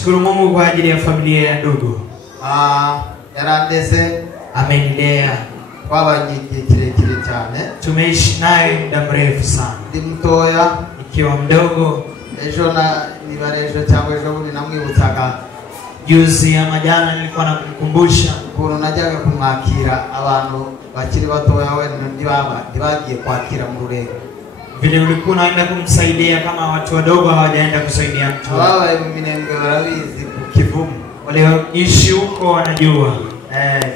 Shukuru Mungu kwa ajili ya familia ya ndugu. Yarandeze amenilea. Twabanye igihe kirekire cyane. Tumeishi naye muda mrefu sana. Ndi mtoya ikiwa mdogo. Ejo nibarejo cyangwa ejo bundi namwibutsaga. Juzi ya majana nilikuwa nakumkumbusha ukuntu najyaga kumwakira abantu bakiri batoya we ndibagiye kwakira mu rurego. Vile ulikuwa unaenda kumsaidia kama watu wadogo hawajaenda kusaidia mtu. Wabaye mu Minembwe barabizi ku Kivumu. Walioishi huko wanajua.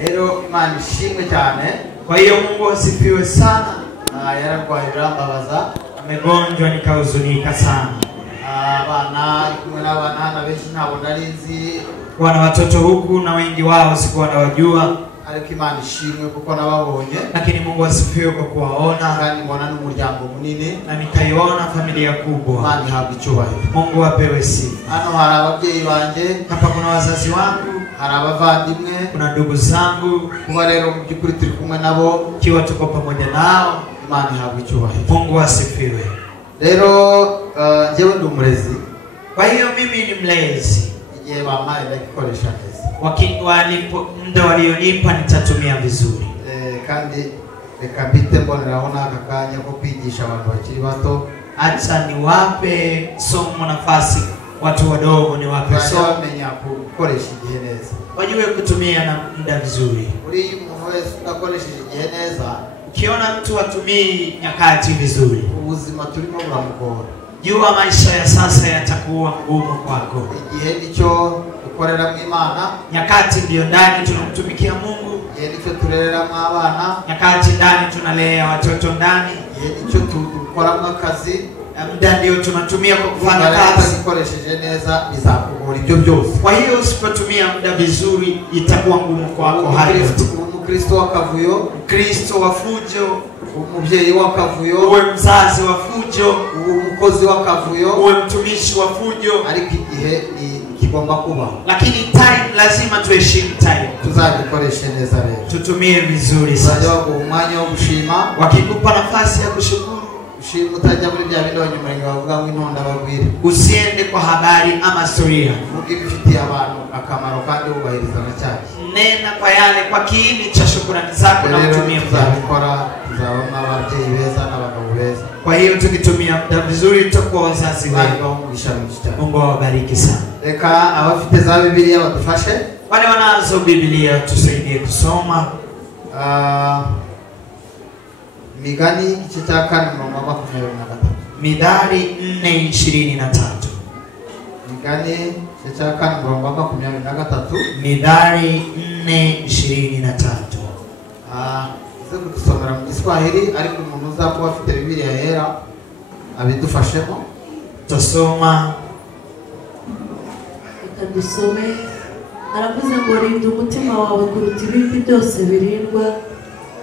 Rero Imana ishimwe cyane. Kwa hiyo Mungu asifiwe sana. Yararwaye birambabaza. Amegonjwa nikahuzunika sana. Abana kumwe n'abana benshi ntabwo narizi. Wana watoto huku na wengi wao sikuwa nawajua. Ariko Imana ishimwe kuko nababonye. Lakini Mungu asifiwe kwa kuwaona. Kandi mbona n'umuryango munini. Na nikaiona familia kubwa. Imana ihabwe icyubahiro. Mungu apewe sifa. Hano hari ababyeyi banje. Hapa kuna wazazi wangu. Hari abavandimwe. Kuna ndugu zangu. Kuba rero mu by'ukuri turi kumwe nabo. Kiwa tuko pamoja nao. Imana ihabwe icyubahiro. Mungu asifiwe. Rero jewe ndi umurezi. Kwa hiyo mimi ni mlezi. Igihe bamaye ndagikoresha neza. Muda walionipa nitatumia vizuri. Kandi reka mbite mboneraho n'aka kanya ko kwigisha abantu bakiri bato. Acha niwape somo nafasi watu wadogo, niwape somo bamenya gukoresha igihe neza. Wajue kutumia na muda vizuri. Uri umuntu wese udakoresha igihe neza, ukiona mtu atumii nyakati vizuri, ubuzima turimo buramugora. Jua maisha ya sasa yatakuwa ngumu kwako. Igihe nicyo dukorera mu Imana. Nyakati ndio ndani tunamtumikia Mungu. Igihe nicyo turerera mu abana. Nyakati ndani tunalea watoto ndani. Igihe nicyo dukora mu kazi. Muda ndio tunatumia kwa kufanya kazi. Ukoresheje neza bizakugora ibyo byose. Kwa hiyo usipotumia muda vizuri itakuwa ngumu kwako. Kristo wakavuyo, Kristo wa fujo, umubyeyi wakavuyo, uwe mzazi wa fujo, umukozi wakavuyo, uwe mtumishi wa fujo. Ariko igihe ni kigomba kuba. Lakini time lazima tuheshimu time. Tuzagikoreshe neza rero. Tutumie vizuri sasa. Uzajya umwanya wo gushima. Wakikupa nafasi ya kushukuru, ushima utajya muri bya bindi abanyamurenge bavuga ngo intonda bagwire. Usiende kwa habari ama storia. Ukibifitiye abantu akamaro kandi ubahiriza na cyane. Nena kwa yale kwa kiini cha shukrani zako na utumie tuzabikora, tuzabona ababyeyi beza n'abagabo beza. Kwa hiyo tukitumia muda vizuri tutakuwa wazazi wema. Mungu awabariki sana. Reka abafite za Biblia badufashe. Wale wanazo Biblia tusaidie kusoma. Migani igice cya 4:23. Midhari 4:23. Migani igice cya 4:23. Midhari 4:23. Izo gusomera mu Kiswahili ariko umuntu uzakuba afite Biblia yera abidufashemo. Tusoma. Dusome. Aravuze ngo rinda umutima wawe kuruta ibindi byose birindwa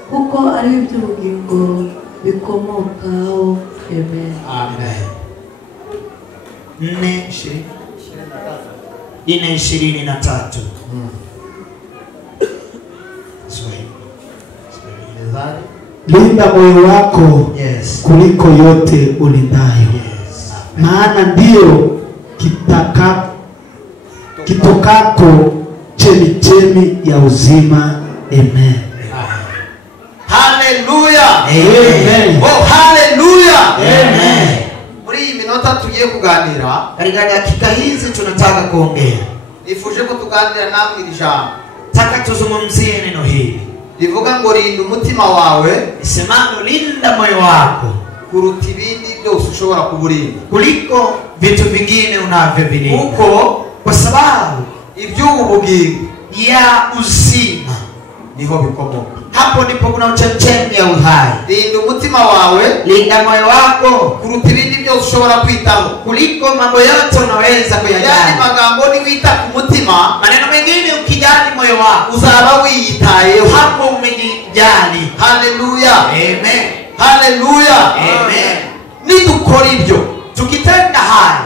kuko ari iby'ubugingo bikomokaho. Amen. Amen. 4:23. Linda moyo wako kuliko yote ulindayo. Maana ndio kitokako chemichemi ya uzima. Amen. Hallelujah. Amen. Oh, hallelujah. Amen. Muri minota tugiye kuganira, katika dakika hizi tunataka kuongea. Nifuje ko tuganira namwe ijambo. Taka tuzungumzie neno hili. Livuga ngo rinda umutima wawe, isemano linda moyo wako kuruta ibindi byose ushobora kuburinda, kuliko vitu vingine unavyovilinda. Kuko kwa sababu iby'ubugingo ya uzima niho bikomoka. Hapo ndipo kuna chemchemi ya uhai. Linda umutima wawe, linda moyo wako kuruta ibindi byose ushobora kwitaho, kuliko mambo yote unaweza kuyajali. Yani magambo ni wita ku mutima, maneno mengine ukijali moyo wako uzaba wiyitayeho, hapo umejijali. Hallelujah. Amen. Hallelujah. Amen. Nidukora ibyo, tukitenda haya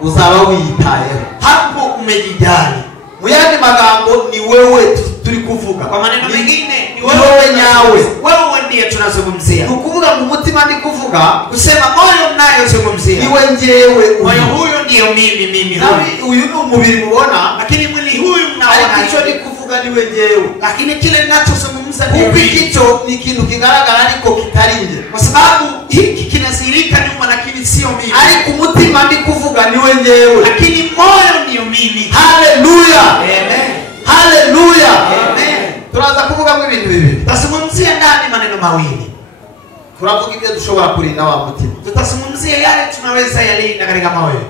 uzaba wiyitayeho, hapo umejijali. Muyandi magambo ni wewe turi kuvuga. Kwa maneno mengine ni wewe nyawe. Wewe ndiye tunazungumzia. Ukuvuga mu mutima ndi kuvuga, kusema moyo mnayozungumzia. Niwe njewe. Moyo huyo ndiyo mimi. Nawe uyu ni umubiri mubona, lakini mwili huyu mnaona. Kicho ni kuvuga niwe njewe. Lakini kile ninachozungumza ni mimi. Kicho ni kintu kigaragara ariko kitari nje. Kwa sababu hiki kinasirika nyuma lakini sio mimi. Ariko umutima ndi kuvuga niwe njewe. Lakini moyo ndiyo mimi. Hallelujah. Amen. Hallelujah. Amen. Turaza kuvuga mu ibintu bibiri. Tutazungumzia ndani maneno mawili. Turavuga ibyo dushobora kurinda wa mutima. Tutazungumzia yale tunaweza yalinda katika moyo.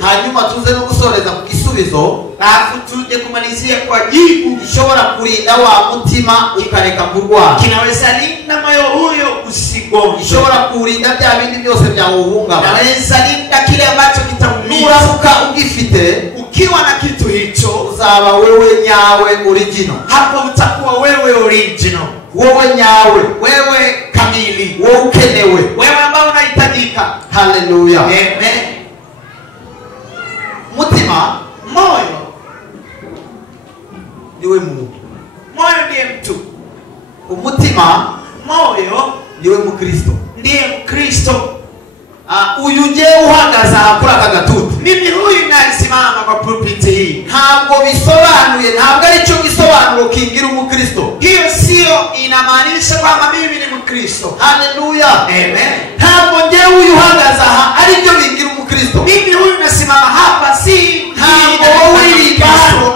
Hanyuma tuze no gusoreza ku gisubizo, alafu tuje kumalizia kwa jibu ishobora kurinda wa mutima ukareka kurwara. Kinaweza linda moyo huyo usigonjwe. Ishobora kurinda bya bindi byose byawuhunga. Naweza linda kile ambacho kitaumiza. Uramuka ugifite, ukiwa na kitu hicho, uzaba wewe nyawe original. Hapo utakuwa wewe original. Wewe nyawe, wewe kamili, wewe ukenewe, wewe ambao unahitajika. Hallelujah. Amen. Mutima, moyo niwe Mungu. Moyo ndiye mtu. Umutima, moyo niwe Mukristo. Ndiye Mkristo. Uyu nje uhagaza hakura kagatutu. Mimi huyu nalisimama kwa pulpit hii. Ntabwo bisobanuye, ntabwo ari cyo gisobanuro kingira umukristo. Hiyo sio inamaanisha kwamba mimi ni Mkristo. Hallelujah. Amen. Ntabwo nje uyu uhagaza ari cyo bingira umukristo. Mimi huyu nasimama hapa si ntabwo wiriba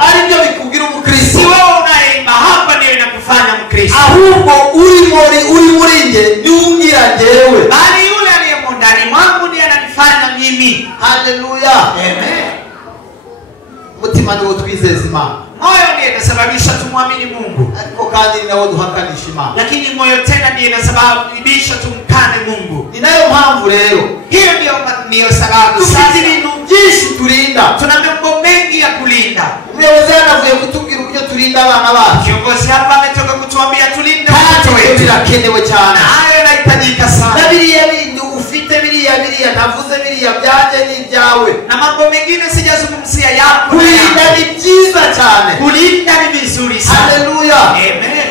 ari cyo bikugira umukristo. Si wewe unaimba hapa ndio inakufanya Mkristo. Ahubwo uri muri nje ni ungira jewe. Bali yule aliyemo ndani mwangu ndiye ananifanya mimi. Hallelujah. Amen. Mutima niwo twizeza Imana. Moyo ndiye inasababisha tumwamini Mungu. Ariko kandi nawo duhakanisha Imana. Lakini moyo tena ndiye inasababisha tumkane Mungu. Ninayo mpamvu rero. Hiyo ndiyo sababu. Sasa ibintu byinshi turinda. Tuna mambo mengi ya kulinda. Umuyobozi anavuye kutubwira uburyo turinda abana bacu. Kiongozi hapa ametoka kutuambia tulinde watoto wetu. Birakenewe cyane. Hayo inahitajika sana. Na biriya bindi ufite biriya navuze biriya byaje n'ibyawe. Na mambo mengine sijazungumzia yako. Kulinda ni byiza cyane. Kulinda ni vizuri sana. Hallelujah. Amen.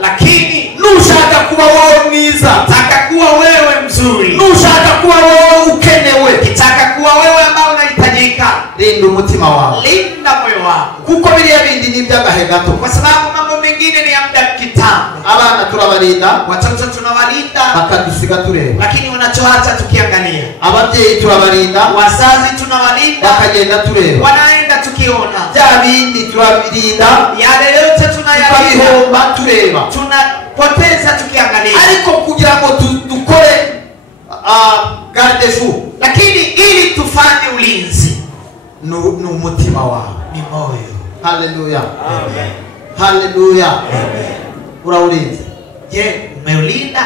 Lakini nushaka kuba wewe mwiza, taka kuwa wewe mzuri, nushaka kuwa wewe ukenewe, kitaka kuwa wewe ambao unahitajika, linda umutima wako, linda moyo wako, kuko biriya bindi ni by'agahe gato, kwa sababu mambo mengine ni ya muda kitambo. Abana turabarinda, watoto tunawalinda, bakadusiga tureba, lakini unachoacha tukiangalia. Ababyeyi turabarinda, wazazi tunawalinda, bakagenda tureba, wanaenda tukiona. Bya bindi turabirinda, yale yote tunayabihomba tureba, tunapoteza tukiangalia. Ariko kugira ngo dukore garde-fou, lakini ili tufanye ulinzi, ni umutima wao, ni moyo. Hallelujah. Amen. Hallelujah. Amen. Uraulinzi. Je, umeulinda?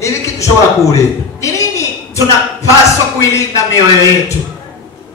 Ni wiki tushobora kuulinda. Ni nini tunapaswa kuilinda mioyo yetu?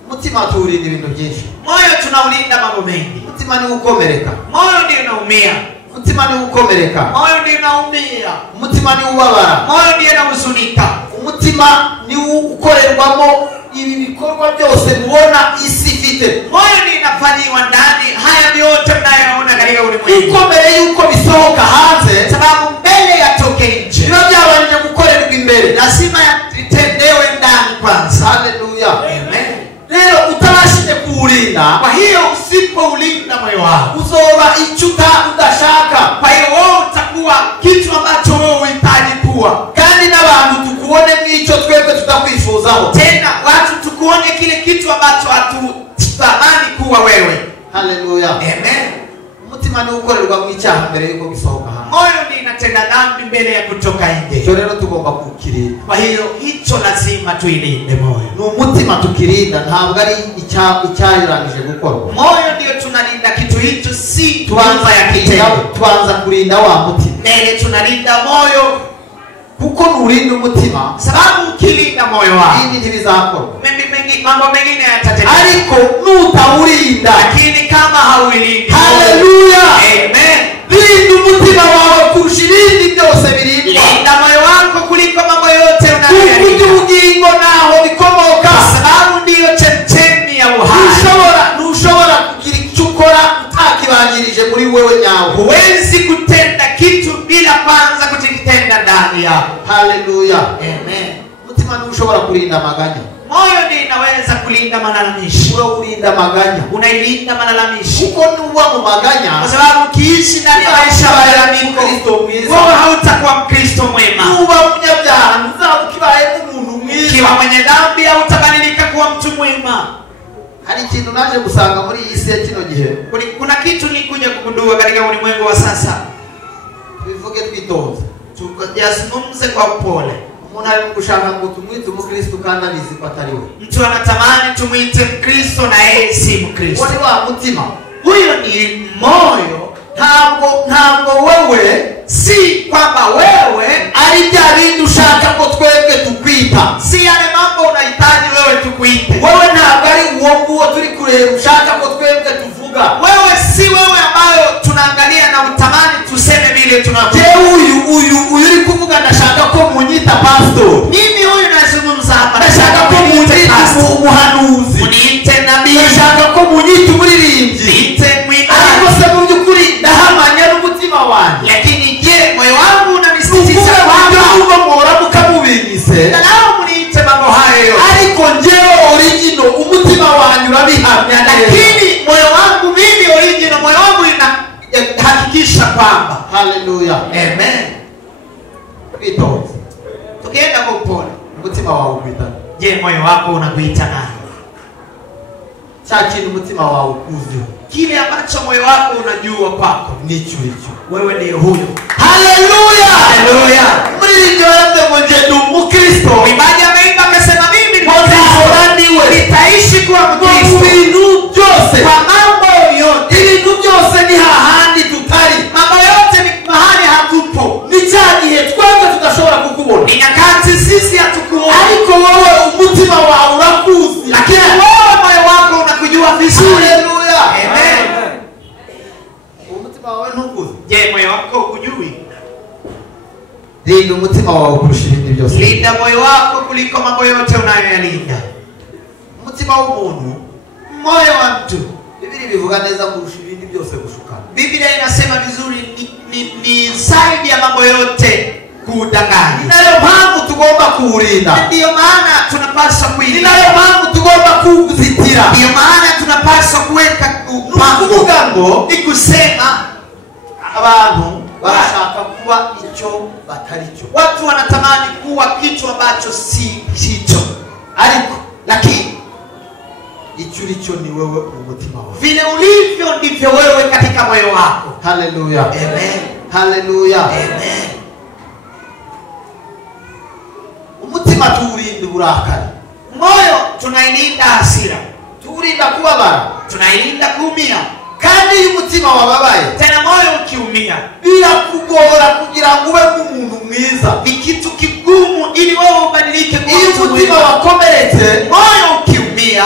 Mutima tuulinda ibintu byinshi. Moyo tunaulinda mambo mengi. Mutima ni ukomereka. Moyo ndio unaumia. Mutima ni ukomereka. Moyo ndio unaumia. Mutima ni ubabara. Moyo ndio unahuzunika. Umutima ni ukorerwamo ibi bikorwa byose mubona isi ifite. Moyo ndio inafanyiwa ndani haya vyote mnayoona katika ulimwengu. Ukomere yuko bisohoka hanze, sababu mbele yatoke nje. Biba byabanje gukorerwa imbere. Lazima yatendewe ndani kwanza. Hallelujah. Amen. Lero utabashije kuulinda, kwa hiyo usipoulinda moyo wako uzoba ichuta udashaka. Kwa hiyo wewe utakuwa kitu ambacho wewe unahitaji kuwa, kandi n'abantu tukubone mwico twebwe tutakwifuzaho, tena watu tukuone kile kitu ambacho hatutamani kuwa wewe. Hallelujah. Amen. Umutima ni ukorerwa mu icyaha mbere yuko gisohoka hanze. Moyo ni inatenda dhambi mbele ya kutoka nje. Cyo rero tugomba kukirinda. Kwa hiyo hicho lazima tuilinde moyo. Ni umutima tukirinda, ntabwo ari icyayirangije gukorwa. Moyo ndio tunalinda kitu hicho, si tuanza ya kitendo. Tuanza kulinda wa mutima. Mbele tunalinda moyo, kuko nurinda umutima, sababu ukilinda moyo wako hivi ntibizakorwa. Mambo mengine yatatendeka. Ariko nutawurinda, lakini kama hauilindi. Hallelujah. Amen. Linda umutima wawe kurusha ibindi byose birindwa. Linda moyo wako kuliko mambo yote unayoyalinda. Ubugingo naho bikomoka, sababu ndiyo chemchemi ya uhai. Ntushobora kugira icyo ukora Haleluya. Amen. Umutima ntushobora kurinda amaganya. Moyo ndiyo inaweza kulinda malalamishi. Wewe ulinda maganya. Unailinda malalamishi. Uko nuwa mu maganya. Kwa sababu ukiishi ndani ya maisha ya malalamiko, wewe hautakuwa Mkristo mwema. Nuba munyabyaha nuzaba ukibaye umuntu mwiza. Kiwa mwenye dhambi hautabadilika kuwa mtu mwema. Hari ikintu naje gusanga muri iyi si ya kino gihe. Kuna kitu nilikuja kugundua katika ulimwengu wa sasa. Tubivuge twitonze. Tukazungumze kwa upole. Umuntu ari gushaka ngo tumwite umukristo kandi abizi ko atari we. Mtu anatamani tumwite Mkristo na yeye si Mkristo. Wali wa mutima. Huyo ni moyo. Ntabwo wewe Si kwamba wewe ari bya bintu ushaka ko twebwe tukwita. si yale mambo unahitaji wewe tukuite. Wewe ntabwo ari uwo nguwo turi kureba ushaka ko twebwe tuvuga. Wewe si wewe ambayo tunaangalia na utamani tuseme vile tunavyo. Uyu uri kuvuga ndashaka ko munyita pastor. Mimi huyu nazungumza hapa Ndashaka ko munyita umuhanuzi. Uniite nabii. Ndashaka ko munyita umuririmbyi. Niite mwimbaji. Ariko se mu by'ukuri ndahamanya n'umutima wanjye. Lakini je, moyo wangu unanisisitiza kwamba muhora mukamubinise. nao mniite mambo hayo. Ariko njyewe original umutima wanjye urabihamya neza. Lakini moyo wangu mimi original, moyo wangu inahakikisha kwamba. Haleluya. Amen. Twitoze. Tukienda kwa upole. Umutima wawe ukwita. Je, moyo wako unakuita nani? Cya kintu umutima wawe ukuziho. Kile ambacho moyo wako unajua kwako Nicyo icyo. wewe ndiye huyo. Haleluya. Haleluya. Muri yote mwenye ni Mkristo. Mwimbaji ameimba akasema mimi ni Mkristo. nitaishi kuwa Mkristo. Ibintu byose. Kwa mambo yote. Ibintu byose ni hahandi tutari. Mambo yote ni mahali hatupo. Ni cya gihe twebwe tudashobora kukubona. Ni nyakati sisi hatukuona. Ariko wowe umutima wawe urakuzi. Lakini wewe moyo wako unakujua vizuri. Haleluya. Amen. Umutima wawe ntukuzi. Je, moyo wako ukujui? Linda umutima wawe kurusha ibindi byose. Linda moyo wako kuliko mambo yote unayoyalinda. Umutima w'umuntu, Moyo wa mtu, Biblia bivuga neza kurusha ibindi byose gushukana. Biblia inasema vizuri ni zaidi ya mambo yote kudanganya. Ninayo mpamvu tugomba kuurinda. Ndio maana tunapaswa kuilinda. Ninayo mpamvu tugomba kuzitira. Ndio maana tunapaswa kuweka Kuvuga ngo ni kusema abantu barashaka kuba icyo batari cyo. watu wanatamani kuwa kitu ambacho si hicho. Lakini icyo uri cyo ni wewe umutima wawe. vile ulivyo ndivyo wewe katika moyo wako. Haleluya. Amen. Haleluya. Amen. Umutima tuurinda uburakari. Moyo tunailinda hasira. Tuurinda kubabara. Tunailinda kuumia. Kandi iyo umutima wababaye, Tena moyo ukiumia birakugora kugira ngo ube umuntu mwiza. ni kitu kigumu ili wewe ubadilike kuwa Iyo mtu umutima mwema. wakomeretse, Moyo ukiumia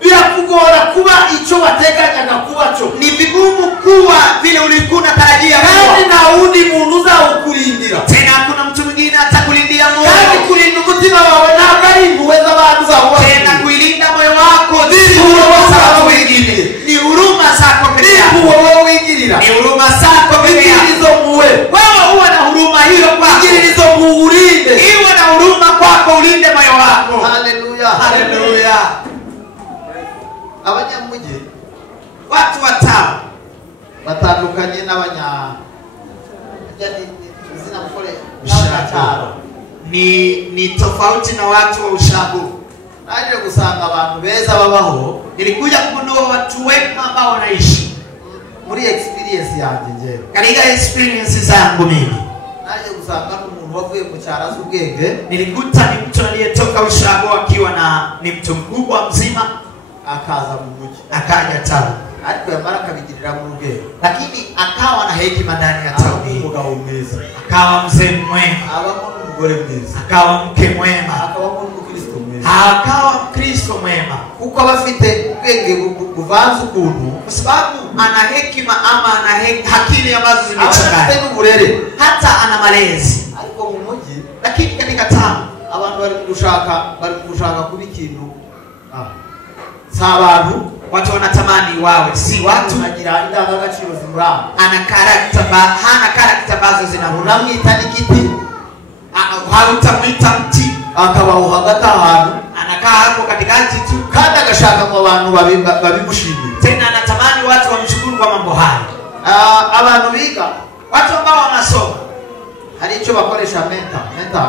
birakugora kuba icyo wateganyaga kuba cyo. ni vigumu kuwa vile ulikuwa unatarajia Kandi kuwa. nta wundi muntu uzawukurindira. Tena hakuna mtu mwingine atakulindia Kandi moyo. kurinda umutima wawe ntabwo ari impuhwe z'abantu uzawubona. Tena kuilinda moyo wako Ni si huruma huruma za zako watu wengine. wengine. Ni huruma zako peke Ni yako. impuhwe wowe wigirira. Ni huruma zako peke Igirira yako. izo mpuhwe. Wewe uwe na huruma hiyo kwako. Igirira izo mpuhwe urinde. Iwe na huruma kwako, ulinde moyo wako. Haleluya. Haleluya. Abanyamujyi Watu watamu batandukanye n'abanyacyaro. ni tofauti na watu wa ushago. Naje gusanga abantu beza babaho Nilikuja kugundua watu wema ambao wanaishi muri experience yanjye njyewe. katika experience zangu mimi. Naje gusanga umuntu wavuye mu cyaro azi ubwenge, Nilikuta ni mtu aliyetoka ushago akiwa ni mtu mkubwa mzima, akaza mu mujyi, akaja town, ariko yamara akabigirira mu ubwenge, lakini akawa na hekima ndani ya town hii. umugabo mwiza, Akawa mzee mwema, abamo n'umugore mwiza, akawa mke mwema, akabamo n'umukristo mwiza, akawa Mkristo mwema, kuko aba afite ubwenge buvanze ukuntu, kwa sababu ana hekima ama ana akili ambazo aba afite zimechanganyika, n'uburere, hata ana malezi. ariko mu mujyi Lakini katika town abantu bari gushaka kuba ikintu si abantu. watu wanatamani wawe si watu. Agira indangagaciro zimuranga. Hana karakta ambazo zinamuna. Unamwita n'igiti, hautamwita mti, akabaho hagati ahantu anakaa hapo katikati tu, kandi agashaka ngo abantu babimushimire. tena anatamani watu wamshukuru kwa mambo haya. Abantu biga, Watu ambao wanasoma hari icyo bakoresha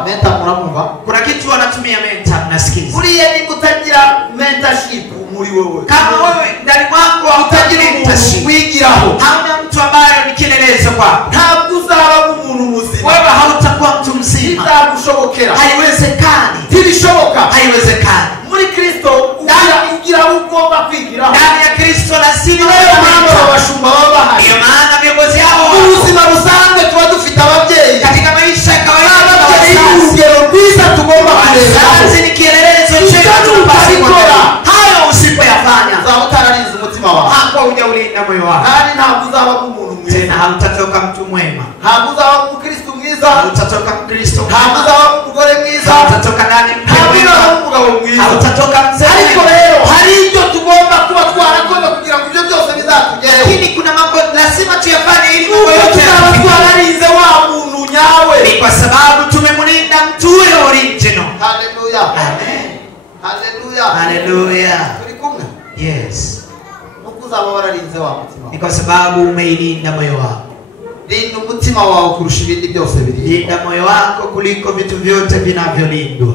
menta muramumva. kuna kitu wanatumia mentor, mnasikiza. Uriye ni kutagira mentorship muri wewe, Kama wewe ndani mwako hautagira mentorship, wigiraho, hauna mtu ambaye ni kielelezo kwako, ntabwo uzaba umuntu muzima, wewe hautakuwa mtu mzima. bitagushobokera, Haiwezekani, ntibishoboka. haiwezekani. Muri Kristo ugira ugomba kwigiraho. Ndani ya Kristo lazima Niyo wewe mpamvu mentor. abashumba baba bahari. Ndio maana viongozi hao Mu buzima busanzwe tuba dufite ababyeyi, katika maisha ya kawaida ababyeyi wazazi. urugero rwiza tugomba kureberaho. Wazazi ni kielelezo chetu Icyo tunapaswa tutakora, hayo usipoyafanya uzaba utararinze umutima wawe, hapo hujaulinda moyo wako, kandi ntabwo uzaba umuntu mwiza, tena hautatoka mtu mwema, ntabwo uzaba umukristo mwiza, hautatoka Mkristo ntabwo mwema, uzaba umugore mwiza, hautatoka ndani mke ntabwo uzaba mwema, umugabo mwiza. hautatoka mzee Ariko mwema. rero hari ibyo tugomba kuba twarakoze kugira ngo ibyo byose bizatugereho. Lakini kuna mambo lazima tuyafanye ili mambo Nuko yote tuzaba yafike. twararinze wa muntu nyawe. Ni kwa sababu tumemlinda mtu huyo original. Haleluya, Amen. haleluya, Haleluya. turi kumwe. Yes. Nuko uzaba wararinze wa mutima Ni kwa sababu umeilinda moyo wako. Linda umutima wawe kurusha ibindi byose biri, Linda moyo wako kuliko vitu vyote vinavyolindwa,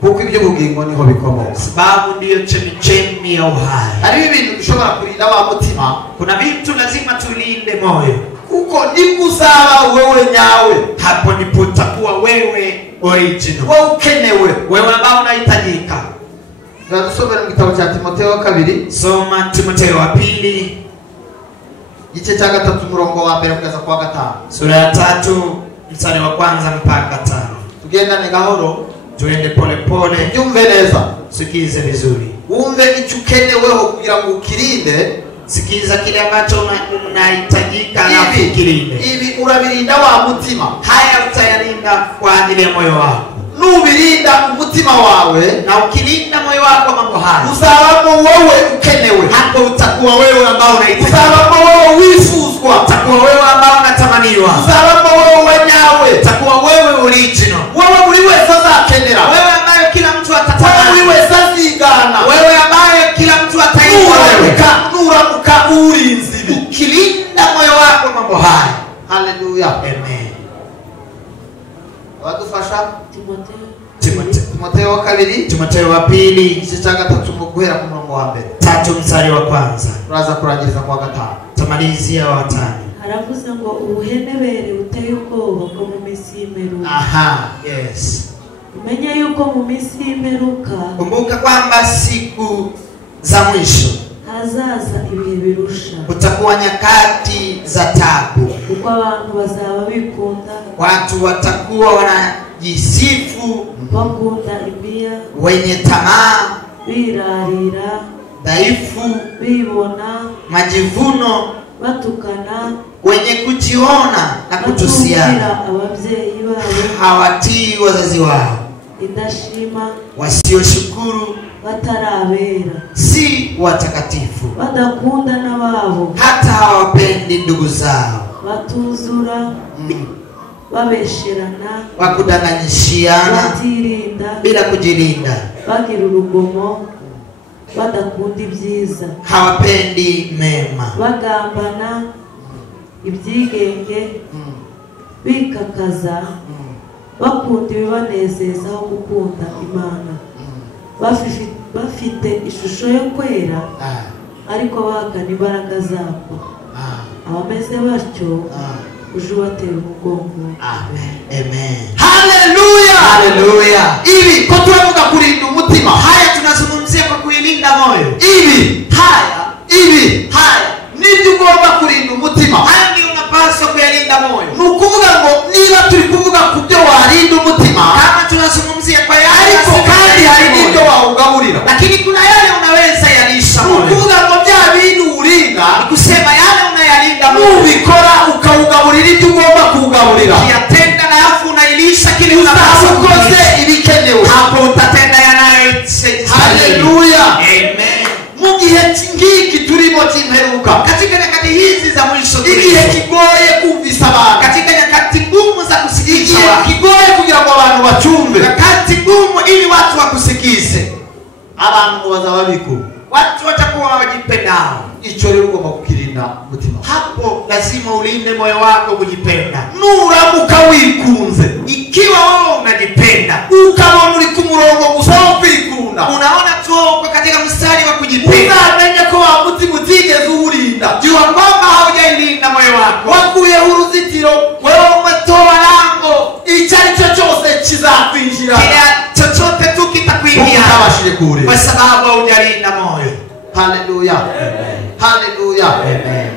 kuko iby'ubugingo niho bikomoka. sababu ndiyo chemichemi ya uhai. Hariho ibintu dushobora kurinda wa mutima, Kuna vitu lazima tulinde moyo, kuko nibwo uzaba wewe nyawe, hapo ndipo utakuwa wewe original, wowe ukenewe. wewe ambao unahitajika. Dusomera mu gitabo cya Timotheo 2 Soma Timotheo wa pili igice cya 3 umurongo wa 1 kugeza kwa 5. sura ya 3 mstari wa 1 mpaka 5. Tugendane gahoro, Tuende pole pole, byumve neza, sikize vizuri, wumve icyo ukeneweho kugira ngo ukirinde. sikiza kile ambacho unahitajika na ukilinde. Ibi urabirinda wa mutima. Haya utayalinda kwa ajili ya moyo wako. Nubirinda umutima wawe, Na ukilinda moyo wako mambo haya, uzabamo wowe ukenewe, hapo utakuwa wewe ambao unahitajika, uzabamo wowe wifuzwa, utakuwa wewe ambao unatamaniwa, uzabamo wowe nyawe, utakuwa wewe original, wowe buri wese azakenera, wewe ambaye kila mtu wowe atatamani, buri wese azigana, wewe ambaye kila mtu ataigwa wewe. nuramuka urinzi ibi. Ukilinda moyo wako mambo haya. Haleluya. Amen. Wadufasha Timotheo 2 Timotheo wa pili igice cya 3 mu guhera ku murongo wa 1. 3 mstari wa 1. Turaza kurangiriza kwa 5. Tamalizia wa 5. haravuze ngo ubuhenebere buteye ubwoba bwo mu minsi y'imperuka. Aha, yes. Umenye yuko mu minsi y'imperuka Kumbuka kwamba siku za mwisho hazaza ibihe birusha, kutakuwa nyakati za tabu. kuko abantu bazaba bikunda, Watu watakuwa wanajisifu, bakunda impiya, wenye tamaa, birarira, dhaifu, bibona, majivuno, batukana, wenye kujiona na kutusiana, batumvira ababyeyi babo, hawatii wazazi wao, idashima, wasioshukuru, batarabera, si watakatifu, badakunda n'ababo, hata hawapendi ndugu zao, batuzura, babesherana, wakudanganyishiana batirinda, bila kujilinda, bagira urugomo, badakunda ibyiza, hawapendi mema, bagambana, ibyigenge, bikakaza, bakunda ibibanezeza aho gukunda Imana, bafite ishusho yo kwera ariko bahakana imbaraga zabo. Abameze batyo uje ubatera umugongo. Amen. Haleluya. Haleluya. Ibi ko turavuga kurinda umutima, Haya tunazungumzia kwa kuilinda moyo. ibi nibyo ugomba kurinda umutima. Haya ndio unapaswa kuyalinda moyo. Ni ukuvuga ngo niba turi kuvuga ku byo warinda umutima, Kama tunazungumzia kwa yale ariko kandi hari n'ibyo wawugaburira. lakini kuna yale unaweza yalisha Ni moyo. ukuvuga ngo bya bintu urinda, Kusema yale unayalinda moyo. nubikora ukawugaburira ibyo ugomba kuwugaburira, Ukiyatenda na alafu unailisha kile uzaba unapaswa ukoze kuilisha. ibikenewe. Hapo utatenda yanayohitajika. Haleluya. Amen. Mu gihe ngiki turimo cy'imperuka, Katika nyakati hizi za mwisho igihe tulizo, kigoye kumvisa abantu, katika nyakati ngumu za kusikiza igihe kigoye kugira ngo abantu bacumve, wakati gumu ili watu wakusikize, abantu bazaba bikuru. watu watakuwa wajipendao. Icyo rero ugomba kukirinda umutima. Hapo lazima ulinde moyo wako kujipenda. Nuramuka wikunze, Ikiwa wewe unajipenda, ukabona uri ku murongo gusa wo kwikunda, unaona tu uko katika mstari wa kujipenda, uzamenye ko wa mutima utigeze uwurinda. jua kwamba haujailinda moyo wako. Wakuyeho uruzitiro, Wewe umetoa lango, icyo ari cyo cyose kizakwinjira, kila chochote tu kitakuingia utabashije kuwurinda. kwa sababu haujalinda moyo. Haleluya, haleluya. Amen.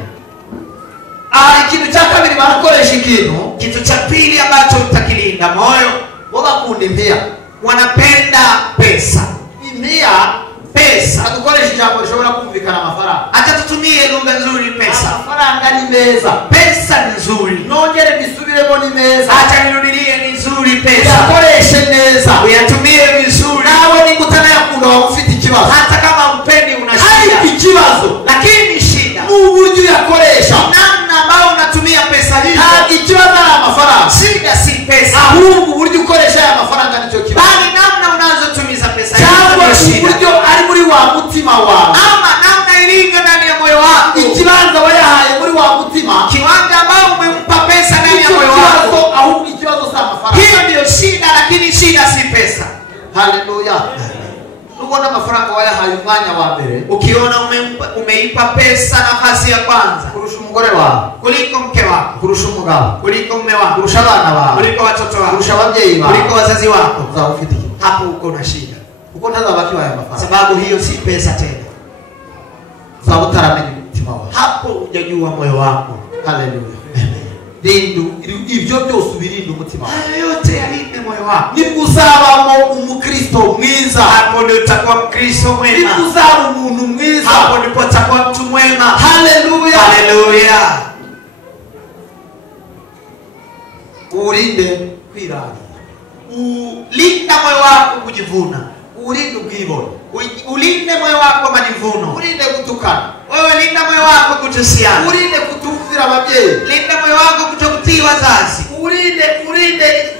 Ikintu cya kabiri barakoresha ikintu, Kitu cha pili ambacho utakilinda moyo, bo bakunda impiya. wanapenda pesa. Impiya, Pesa, dukoresha ijambo rishobora kumvikana amafaranga. acha tutumie lugha nzuri. Pesa, Amafaranga ni meza, pesa ni nzuri. nongere bisubiremo ni meza, Acha nirudilie, ni nzuri pesa. uyakoreshe neza. Uyatumie vizuri, Nawe ni utanayakunda waba ufite ikibazo, hata kama upendi una ariko shida. ikibazo Lakini shida mu buryo uyakoresha. namna ambayo unatumia pesa hizo. Ntabwo ikibazo ari amafaranga, Shida si pesa, ahubwo uburyo ukoresha aya mafaranga nicyo kibazo, bali namna unazotumiza pesa cyangwa hizo ndio uburyo shida, ari muri wa mutima wawe, ama namna ilivyo ndani ya moyo wako. ikibanza wayahaye muri wa mutima, Kiwanja ambao umempa pesa ndani ya icyo moyo kibazo, wako, ahubwo ikibazo si amafaranga. hiyo ndio shida, lakini shida si pesa. Haleluya. Nubona amafaranga wayahaye umwanya wa mbere, Ukiona umeipa pesa nafasi ya kwanza kurusha umugore wawe, kuliko mke wako, kurusha umugabo, kuliko mume wako, kurusha abana bawe, kuliko watoto wako, kurusha ababyeyi bawe, kuliko wazazi wako, uzaba ufite ikibazo, hapo uko na shida, kuko ntazaba kibaye amafaranga, sababu hiyo si pesa tena. uzaba utaramenya umutima wawe. Hapo hujajua moyo wako. Haleluya. Rindu ibyo byose ubirinde umutima wawe, Hayo yote yalinde moyo wako. nibwo uzabamo umukristo mwiza, Hapo ndio utakuwa Mkristo mwema, nibwo uzaba umuntu mwiza. hapo ndipo utakuwa mtu mwema. Haleluya. Haleluya. Urinde kwirara, Ulinda moyo wako kujivuna, urinde ubwibone, ulinde moyo wako majivuno. urinde gutukana, Wewe linda moyo wako kutusiana, urinde kutumvira ababyeyi, linda moyo wako kutokutii wazazi, urinde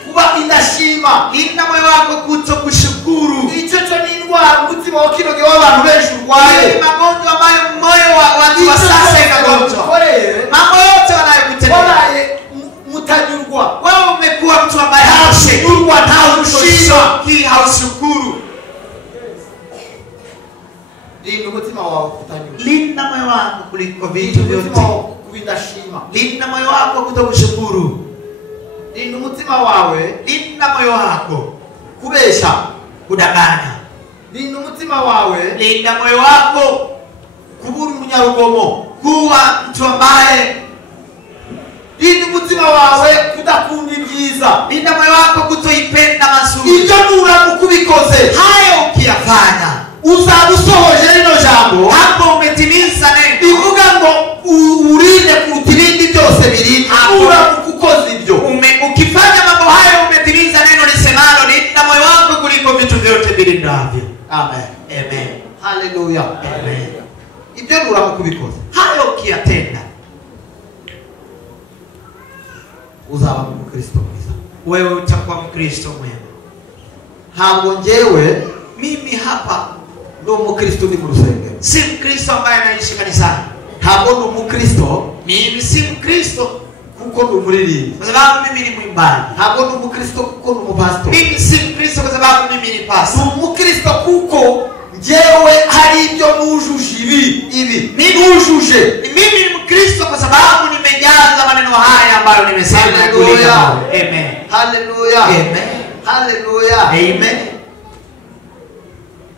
kuba indashima. linda moyo wako kutokushukuru. Icyo cyo ni indwara umutima wa kino gihe w'abantu benshi Ni urwaye. magonjwa ambayo moyo wa watu wa sasa inagonjwa. Mambo yote wanayokutendea wabaye mutanyurwa, wewe, umekuwa mtu ambaye haushindwa, haushiki, haushukuru. Linda umutima wawe kutanyurwa, Linda moyo wako kuliko vitu linda umutima vyote. wawe kubindashima, Linda moyo wako kutokushukuru. linda umutima wawe Linda moyo wako kubesha, kudanganya. linda umutima wawe Linda moyo wako kubura umunyarugomo, kuwa mtu ambaye, linda umutima wawe kudakunda ibyiza. linda moyo wako kutoipenda mazuri. Ibyo nuramuka ubikoze, Hayo ukiyafanya, uzaba usohoje rino jambo, hapo umetimiza neno. bivuga ngo urinde kuruta ibindi byose birinde. Nuramuka ukoze ibyo, Ukifanya mambo hayo umetimiza neno lisemalo, linda moyo wako kuliko vitu vyote vilindavyo. amen, Amen. haleluya. Amen. Ibyo nuramuka ubikoze, Hayo ukiyatenda, uzaba umukristo mwiza. wewe utakuwa Mkristo mwema. Ntabwo njyewe Mimi hapa ndi umukristo uri mu rusengero, si Mkristo ambaye anaishi kanisani. ntabwo ndi umukristo Mimi si Mkristo kuko ndi umuririmbyi, kwa sababu mimi ni mwimbaji. ntabwo ndi umukristo kuko ndi umupasitori, Mimi si Mkristo kwa sababu mimi ni ndi pastor. umukristo kuko njyewe hari ibyo nujuje ibi nujuje. Mimi ni Mkristo kwa sababu nimejaza maneno haya ambayo nimesema ya kulinda moyo. Amen. Haleluya, Amen. haleluya. Amen.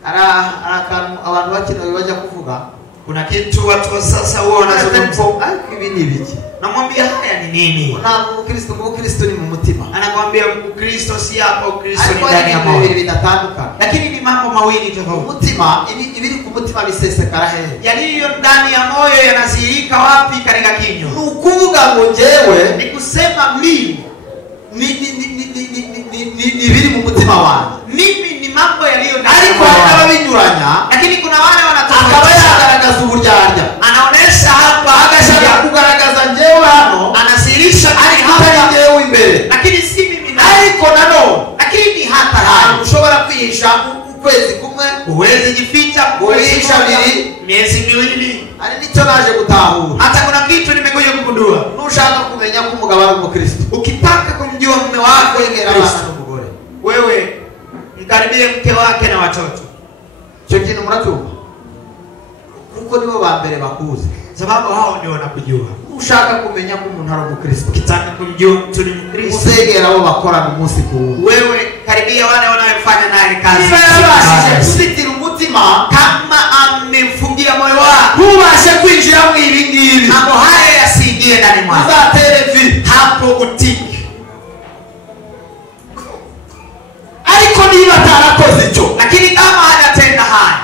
Ara akantu abantu bakino bajya kuvuga, Kuna kitu watu wa sasa huwa wanazungumza. ariko ibi ni ibiki? Namwambia haya ni nini? Ntabwo umukristo ni mu mutima, Anakuambia Ukristo si hapa, Ukristo ni ariko ndani ya ibintu bibiri moyo. bidatandukana. Lakini ni mambo mawili tofauti. Umutima, ibiri ku mutima bisesekara hehe? Yaliyo ndani ya moyo yanazihirika wapi? Katika kinywa. Ni ukuvuga ngo njyewe Ni kusema mimi ni ibiri mu mutima wanjye, mimi ni mambo yaliyo ndani ya ariko moyo hari wangu. n'ababinyuranya, Lakini kuna wale akaba wanatofautisha. yagaragaza uburyarya, Anaonesha hapa agashaka hapa, kugaragaza njyewe hano anasirisha ariko hapa, atari njyewe imbere. lakini si mimi ndani. wihisha ukwezi kumwe, huwezi jificha wihisha biri, miezi miwili. ari nicyo naje gutahura. Hata kuna kitu nimekuja kugundua. Nushaka kumenya ko umugabo ari umukristo, Ukitaka kumjua mume wako kwegera abana n'umugore, wewe mkaribie mke wake na watoto. cyo kintu muratumva kuko nibo ba mbere bakuze, sababu hao ndio wanakujua. Ushaka kumenya ko umuntu ari umukristo, Ukitaka kumjua mtu ni Mkristo, usegera abo bakorana umunsi ku wundi. wewe karibia wale wanaofanya naye kazi. Yabashije kuzitira umutima, kama amemfungia moyo wako, ntubashe kwinjira mu ibi ngibi, mambo haya yasiingie ndani mwako, uzatere vi hapo utiki. ariko niba atarakoze icyo, Lakini kama hajatenda haya,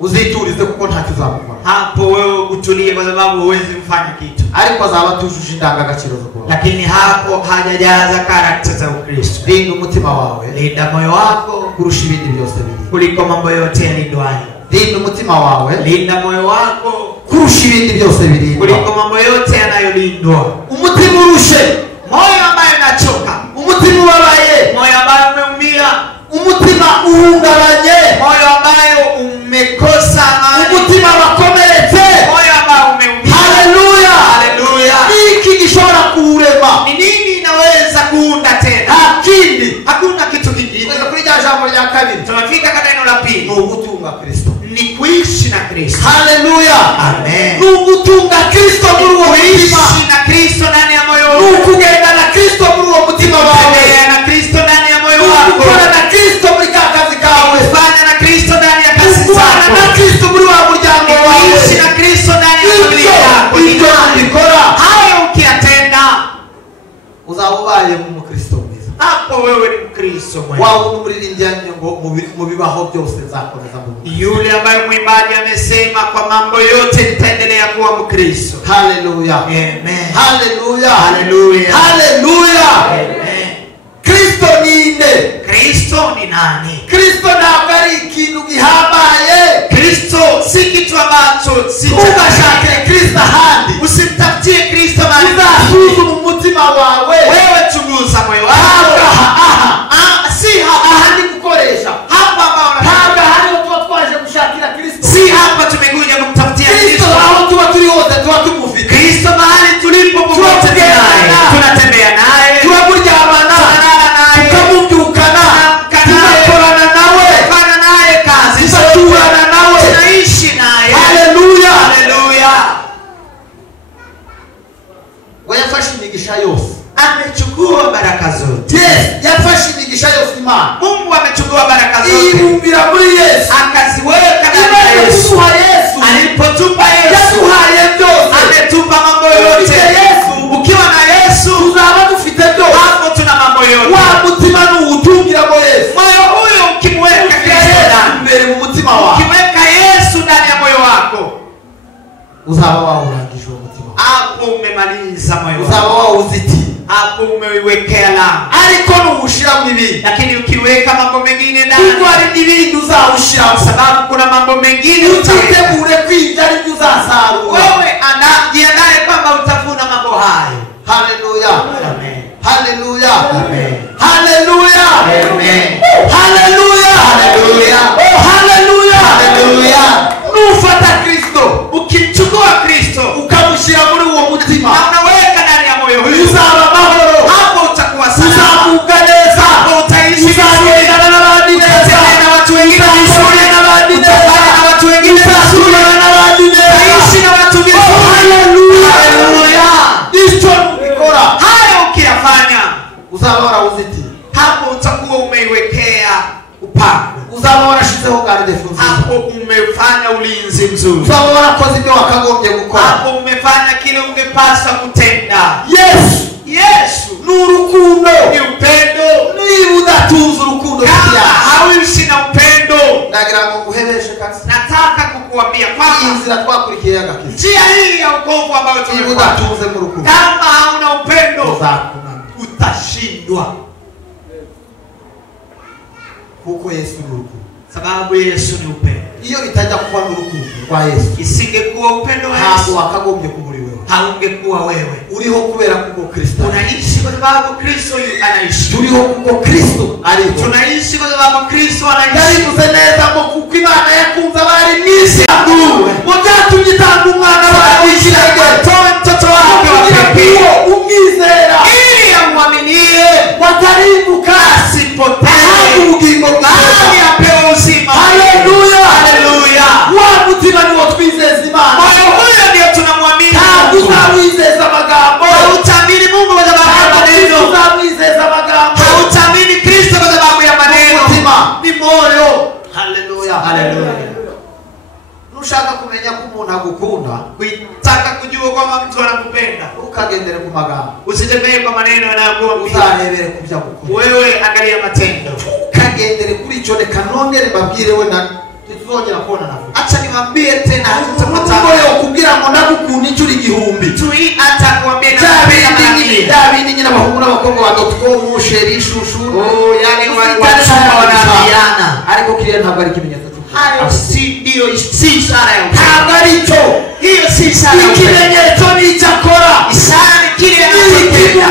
uziturize kuko ntacyo uzamukora. hapo wewe utulie, kwa sababu huwezi kufanya kitu. Ariko azaba atujuje indangagaciro zo kubaho. Lakini hapo hajajaza karakta za Ukristo. Linda umutima wawe, Linda moyo wako kurusha ibindi byose biri. kuliko mambo yote yalindwayo. Linda umutima wawe, Linda moyo wako kurusha ibindi byose birindwa. kuliko mambo yote yanayolindwa. Umutima urushe, Moyo ambayo unachoka, umutima ubabaye, moyo ambayo umeumia, umutima uhungabanye, moyo ambayo umekosa amani, umutima wakomeretse. moyo ambao umeumia. Haleluya, Haleluya. iki gishobora kuurema, Ni nini inaweza kuunda tena? nta kindi. Hakuna kitu kingine. Kuri rya jambo rya kabiri, Tunafika katika neno la ni pili, ugutunga Kristo. ni kuishi na Kristo. Haleluya, Amen. ni ugutunga Kristo muri uwo mutima, Kuishi na Kristo ndani ya moyo ni wako. ukugenda na Kristo muri uwo mutima wawe, Kutembea na Kristo ndani ya moyo ni wako. ukukora na Kristo muri ka kazi kawe, Kufanya na Kristo ndani ya kazi ukubana na zako. Kristo muri wa muryango wawe. Kuishi na Kristo ndani ya familia yako. Ibyo ubikora, Hayo ukiyatenda, uzaba ubaye nk'umukristo mwiza. hapo wewe ni Mkristo mwema. Waba umuririmbyi ngo mu bibaho byose nzakomeza mu Kristo. Yule ambaye mwimbaji amesema kwa mambo yote nitaendelea kuwa Mkristo. Haleluya, Amen. haleluya, Haleluya. haleluya. Amen. Kristo ninde? Kristo ni nani? Kristo ntabwo ari ikintu gihambaye. Kristo si kitu ambacho si cha Ugashake Kristo ahandi, usimtafutie Kristo mahali uzasuzume umutima wawe. wewe chunguza moyo Ntabwo wako. Si hapa ahandi gukoresha, hapa ambao ntabwo ahandi ho tuba twaje gushakira Kristo. si hapa tumekuja kumtafutia Kristo Kristo. aho tuba turi hose tuba tumufite, Kristo mahali tulipo popote naye, tunatembea naye, turamuryamana, tunalala naye, tukamubyukana, tugakorana nawe, tunafanya naye kazi, tugaturana nawe. tunaishi naye. Haleluya. Haleluya. We yafashe imigisha yose. Amechukua baraka zote. Yes, yafashe imigisha yose Imana. Mungu amechukua baraka zote, Ibumbira muri Yesu. akaziweka ndani ya Imana Yesu. kutuha Yesu. Alipotupa Yesu, Yaduhaye byose. ametupa mambo yote. Ufite Yesu. Ukiwa na Yesu, Tuzaba dufite byose. hapo tuna mambo yote. Wa mutima nuwutungiramo Yesu. Moyo huyo ukimweka Kristo ndani, Imbere mu mutima wawe, ukiweka Yesu ndani ya moyo wako, uzaba wawurangije uwo mutima. hapo umemaliza moyo Uzaba wako, wawuzitiye. hapo umeiwekea lama. Ariko nuwushiramo ibindi, Lakini ukiweka mambo mengine ndani, kuko hari n'ibindi uzawushiramo. sababu kuna mambo mengine utaweka. Utitegure kwibyo ari byo uzasarura. Wewe jiandae kwamba utavuna mambo hayo. Haleluya, Amen. haleluya, Amen. haleluya, Amen. haleluya, Haleluya. oh haleluya, Haleluya. nufata Kristo Ukimchukua Kristo ukamushyira muri uwo na mutima, unaweka ndani ya moyo huyu, uzaba amahoro, hapo utakuwa salama, uzamuka neza, hapo utaishi uzagendana n'abandi neza, utatembea na watu wengine vizuri, uzakorana n'abandi neza, utafanya na watu wengine vizuri, uzasurana n'abandi neza. utaishi na watu vizuri. Haleluya. Haleluya. Icyo nubikora, Hayo ukiyafanya, uzaba warawuzitiye, hapo utakuwa umeiwekea upako, uzaba warashizeho garde fou, hapo umefanya ulinzi mzuri, uzaba warakoze ibyo wakagombye gukora. hapo umefanya kile ungepaswa kutenda. Yesu Yesu ni urukundo. ni upendo. Niba udatuza urukundo Kama rw'ibyaha, hauishi na upendo, ndagira ngo nguhebeshe kasi nataka kukuambia iyi kwamba nzira twakurikiye y'agakiza, njia hii ya wokovu ambayo niba tumefuata, udatuze mu rukundo kama hauna upendo, uzakunama, utashindwa, kuko Yesu ni urukundo. sababu Yesu ni upendo. Iyo bitajya kuba n'urukundo rwa Yesu, Isingekuwa upendo wa ntabwo Yesu, wakagombye kuba uri wewe. haungekuwa wewe. uriho kubera kuko Kristo Unaishi kwa sababu Kristo anaishi. turiho kuko Kristo ariho. Tunaishi kwa sababu Kristo anaishi. Yabivuze neza ngo kuko Imana yakunze abari mwisi mugatumye itanga umwana wawe w'ikirenge atoe mtoto wake wa pekee umwizera ili amwaminie watarimbuka asipotee ubugingo bali apewe uzima. Haleluya, haleluya. wa mutima niwo twizeza Imana. Moyo huyo ndio tunamwamini. Ntabwo uzamwizeza amagambo. Hautamini Mungu kwa sababu ya maneno. Uzamwizeza amagambo. Hautamini Kristo kwa sababu ya maneno. Ni moyo. Haleluya, haleluya. Nushaka kumenya ko umuntu agukunda, kuitaka kujua kwamba mtu anakupenda, ukagendere ku magambo. usitembee kwa maneno yanayokuwa mbili. Uzarebere ku byo agukunda. Wewe angalia matendo. Ukagendere kuri cyo reka nongere mbabwire we na tuzongera kubona navuga. Acha niwaambie tena hatutapata. Moyo ukubwira ngo ndagukunda inshuro igihumbi. Tui hata kuambia na David nyina bahungu n'abakobwa badotwo musheri shushu. Yani wachumba wanaambiana. Ariko kiriya ntabwo ari kimenyetso. Hayo si ishara ya upendo. Ntabwo ari cyo. Hiyo si ishara ya upendo. Ikimenyetso ni icyakora. Ishara ni kile kinachotenda.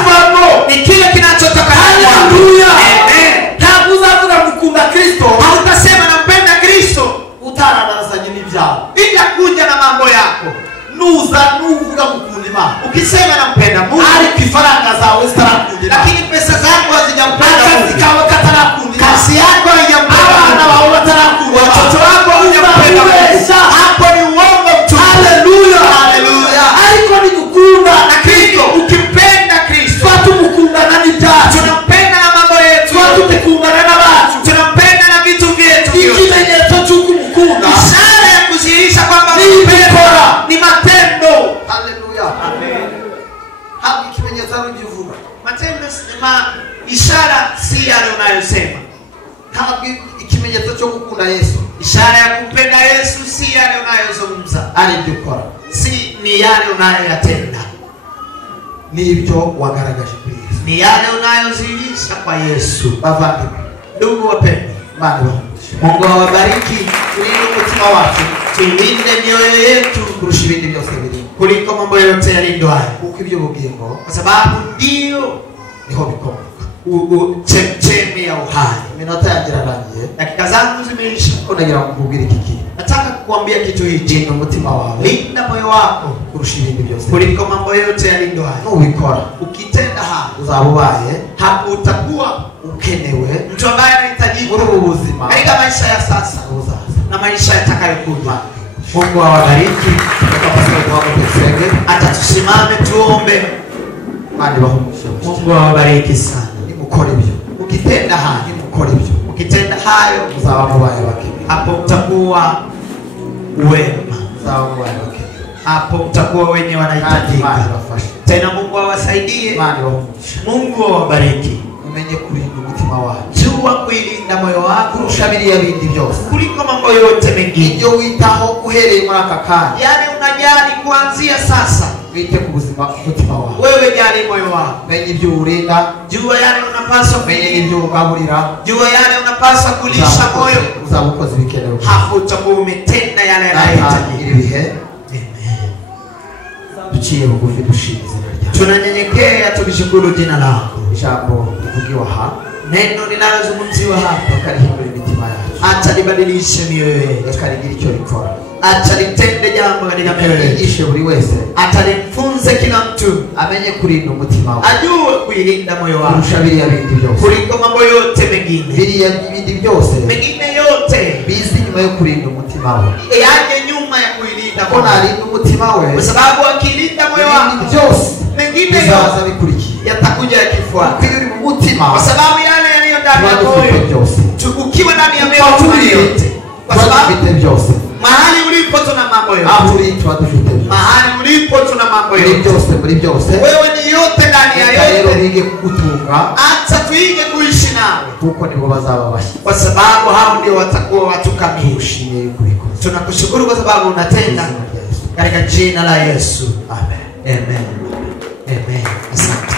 Ni kile kinachotoka ndani. Haleluya. Amen. Ntabwo uzavuga mukunda Kristo. Hautasema nampenda Kristo utaranazanye n'ibyaha. bila kuja na mambo yako. Nuvuga mukunda Imana. Ukisema nampenda Mungu ariko ifaranga zawe zitarakunda. lakini pesa zako hazijampenda Mungu. Akazi kawe katarakunda. Kazi yako haijampenda Mungu. Abana bawe batarakunda. Watoto wako hawajampenda Mungu. Hapo ni uongo mtupu. Haleluya. Haleluya. Ariko ni gukunda Na Kristo, ukimpenda Kristo, tumukundana n'ibyaha. tunampenda na mambo yetu, Tumukundana n'abacu. tunampenda na vitu vyetu vyote. Ikimenyetso cy'uko umukunda Ishara ya kudhihirisha kwamba ni unampenda gukora. ni matendo. Haleluya. Amen. Hapo ikimenyetso ari ubivuga. Matendo ishara si yale unayosema. Ntabwo ikimenyetso cyo gukunda Yesu Ishara ya kumpenda Yesu si yale unayozungumza, ari ibyo ukora, si ni yale unayoyatenda, ni ibyo wagaragaje kuri Yesu, ni yale unayozidisha kwa Yesu. bavandimwe, Ndugu wapendwa, Mungu awabariki. tulinde umutima wacu Tulinde mioyo yetu kurusha ibindi byose biri, kuliko mambo yote yalindwayo, kuko ibyo bugingo kwa sababu ndio niho bikomoka. chemchemi ya uhai. Iminota yanjye irarangiye, Dakika zangu zimeisha. nagira ngo nkubwire iki kintu. Nataka kukuambia kitu hichi. Linda umutima wawe, Linda moyo wako kurusha ibindi byose kuliko mambo yote yalindwayo. nubikora Ukitenda hayo, uzaba ubaye hapo utakuwa ukenewe mtu ambaye anahitajika muri ubu buzima katika maisha ya sasa buzaza. na maisha yatakayokuja. Mungu awabariki. Hata tusimame tuombe. Mungu awabariki sana. Nimukore ibyo, Ukitenda hayo, nimukore ibyo, ukitenda hayo, muzaba mubaye bakene, hapo utakuwa wema, muzaba mubaye bakene, hapo utakuwa wenye Imana wanahitajika. ibafashe, Tena Mungu awasaidie. Imana ibahe, Mungu awabariki. umenye kurinda umutima wawe Jua kuilinda moyo wako kurusha biriya bindi byose. kuliko mambo yote mengine. Ibyo witaho uhereye muri aka kanya, Yaani unajali kuanzia sasa. wite ku buzima umutima wawe, Wewe jali moyo wako. menye ibyo urinda, Jua yale unapaswa menye kulinda. ibyo ugaburira, Jua yale unapaswa kulisha moyo. uzaba ukoze ibikenewe. Hapo utakuwa umetenda yale Iri yanayohitajika. bihe Amen. duciye bugufi dushima izina ryawe. Tunanyenyekea tukishukuru jina lako. Ijambo rivugiwa aha Neno linalozungumziwa hapa rikarihindura imitima yacu, acha libadilishe mioyo yetu. rikarigira icyo rikora, Acha litende jambo katika mioyo yetu. yigishe buri wese Acha limfunze kila mtu amenye kurinda umutima we ajue kuilinda moyo wake kurusha biriya bindi byose. kuliko mambo yote mengine. Biriya bindi byose Mengine yote bizi nyuma yo kurinda umutima we, yaje nyuma ya kuilinda ko moyo. narinda umutima we Kwa sababu akilinda moyo ibindi wako byose mengine bizaza yote bikurikiye. yatakuja yakifuata. Kuko iyo uri mu mutima Kwa sababu yale yaliyo ndani ya tuba dufite moyo, byose, ukiwa ndani ya moyo tuba tuna turi yote. Kwa tuba sababu dufite byose, mahali ulipo tuna mambo aho yote. uri tuba dufite byose, Mahali ulipo tuna mambo muri yote. byose, muri byose. Wewe ni yote ndani ya Reka rero yote. bige kugutunga, Acha tuige kuishi nawe, kuko nibo bazaba bashya. kwa sababu hao ndio watakuwa watu kamili. Tugushimiye yuko ubikoze. Tunakushukuru kwa sababu unatenda Mu izina rya Yesu. katika jina la Yesu. Amen. Amen. Amen. Asante.